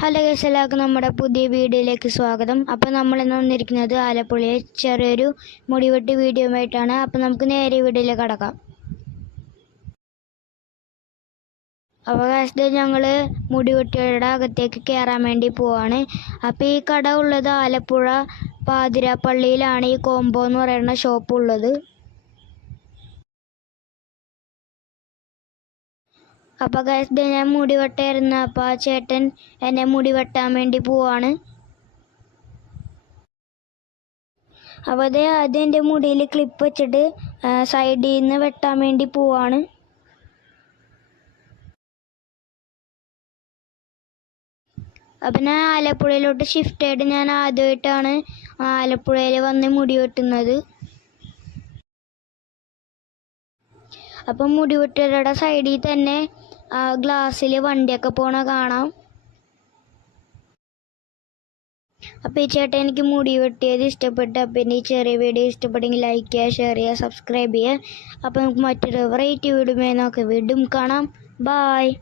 Hello guys, എല്ലാവർക്കും നമ്മുടെ പുതിയ വീഡിയോയിലേക്ക് സ്വാഗതം. അപ്പോൾ നമ്മൾ ഇന്ന് വന്നിരിക്കുന്നത് ആലപ്പുഴയിലെ ചെറിയൊരു മുടിവെട്ട് വീഡിയോ ആയിട്ടാണ്. അപ്പോൾ നമുക്ക് നേരെ വീഡിയോയിലേക്ക് കടക്കാം. അപ്പോൾ ഗൈസ്, ഞങ്ങൾ മുടിവെട്ടിയുടെ അകത്തേക്ക് കയറാൻ വേണ്ടി പോവാണ്. അപ്പോൾ ഈ കട ഉള്ളത് ആലപ്പുഴ പാതിരാപ്പള്ളിയിലാണ്. ഈ കോംബോ എന്ന് പറയുന്ന ഷോപ്പ് ഉള്ളത്. അപ്പോൾ ഗൈസ്, ഞാൻ മുടി വെട്ടായിരുന്നു. അപ്പോൾ ആ ചേട്ടൻ എന്നെ മുടി വെട്ടാൻ വേണ്ടി പോവാണ്. അപ്പോൾ ആദ്യം എൻ്റെ മുടിയിൽ ക്ലിപ്പ് വെച്ചിട്ട് സൈഡിൽ നിന്ന് വെട്ടാൻ വേണ്ടി പോവാണ്. അപ്പം ഞാൻ ആലപ്പുഴയിലോട്ട് ഷിഫ്റ്റ് ആയിട്ട് ഞാൻ ആദ്യമായിട്ടാണ് ആലപ്പുഴയിൽ വന്ന് മുടി വെട്ടുന്നത്. അപ്പം മുടിവെട്ടുകാരുടെ സൈഡിൽ തന്നെ ഗ്ലാസ്സിൽ വണ്ടിയൊക്കെ പോണ കാണാം. അപ്പോൾ ഈ ചേട്ടൻ എനിക്ക് മുടി വെട്ടിയത് ഇഷ്ടപ്പെട്ടു. അപ്പം എൻ്റെ ഈ ചെറിയ വീഡിയോ ഇഷ്ടപ്പെട്ടെങ്കിൽ ലൈക്ക് ചെയ്യുക, ഷെയർ ചെയ്യുക, സബ്സ്ക്രൈബ് ചെയ്യുക. അപ്പോൾ നമുക്ക് മറ്റൊരു വെറൈറ്റി വീഡിയോ നോക്കാം. വീണ്ടും കാണാം. ബായ്.